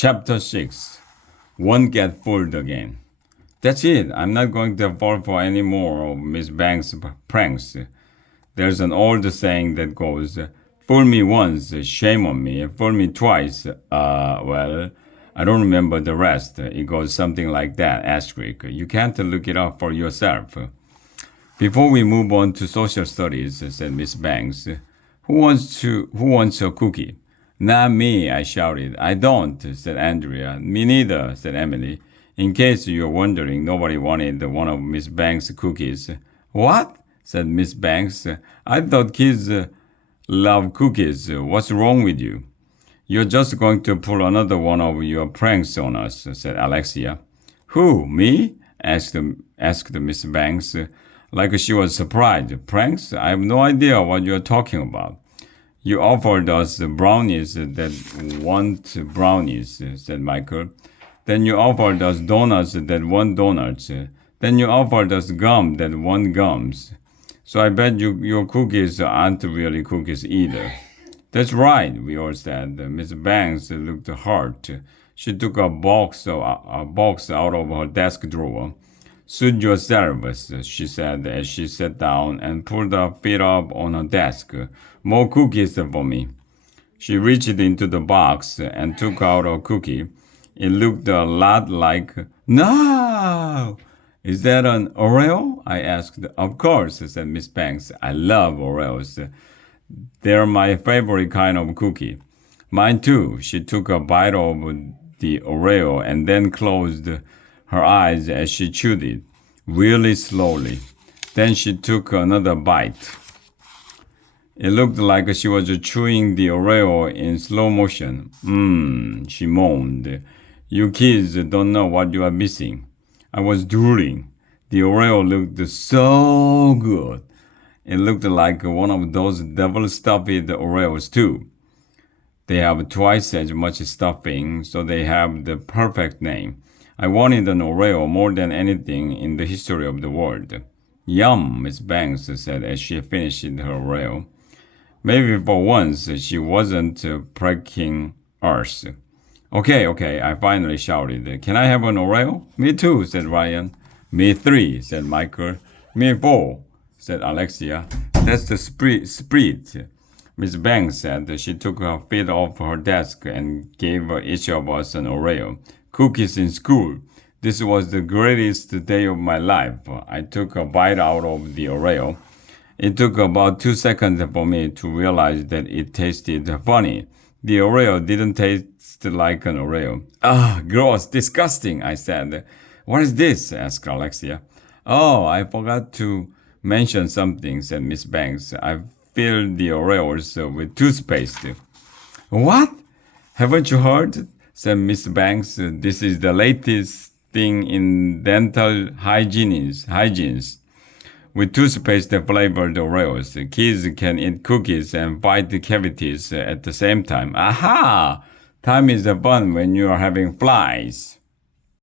Chapter 6 Won't Get Fooled Again. That's it. I'm not going to fall for any more of Miss Banks' pranks. There's an old saying that goes, fool me once, shame on me. Fool me twice, well, I don't remember the rest. It goes something like that, asterisk. You can't look it up for yourself. Before we move on to social studies, said Miss Banks, who wants a cookie? Not me, I shouted. I don't, said Andrea. Me neither, said Emily. In case you're wondering, nobody wanted one of Miss Banks' cookies. What? Said Miss Banks. I thought kids love cookies. What's wrong with you? You're just going to pull another one of your pranks on us, said Alexia. Who, me? asked Miss Banks, like she was surprised. Pranks? I have no idea what you're talking about. You offered us brownies that want brownies, said Michael. Then you offered us donuts that want donuts. Then you offered us gum that want gums. So I bet your cookies aren't really cookies either. That's right, we all said. Miss Banks looked hurt. She took a box out of her desk drawer. Suit yourself, she said as she sat down and pulled her feet up on her desk. More cookies for me. She reached into the box and took out a cookie. It looked a lot like... No! Is that an Oreo? I asked. Of course, said Miss Banks. I love Oreos. They're my favorite kind of cookie. Mine too. She took a bite of the Oreo and then closed her eyes as she chewed it, really slowly. Then she took another bite. It looked like she was chewing the Oreo in slow motion. She moaned. You kids don't know what you are missing. I was drooling. The Oreo looked so good. It looked like one of those double-stuffed Oreos too. They have twice as much stuffing, so they have the perfect name. I wanted an Oreo more than anything in the history of the world. Yum, Miss Banks said as she finished her Oreo. Maybe for once she wasn't pranking us. Okay, I finally shouted. Can I have an Oreo? Me too, said Ryan. Me 3, said Michael. Me 4, said Alexia. That's the spirit. Miss Banks said. She took her feet off her desk and gave each of us an Oreo. Cookies in school. This was the greatest day of my life. I took a bite out of the Oreo. It took about 2 seconds for me to realize that it tasted funny. The Oreo didn't taste like an Oreo. Gross, disgusting, I said. What is this? Asked Alexia. Oh, I forgot to mention something, said Miss Banks. I filled the Oreos with toothpaste. What? Haven't you heard? Said Miss Banks. This is the latest thing in dental hygienes. With toothpaste-flavored Oreos, kids can eat cookies and fight cavities at the same time. Aha! Time is fun when you are having flies.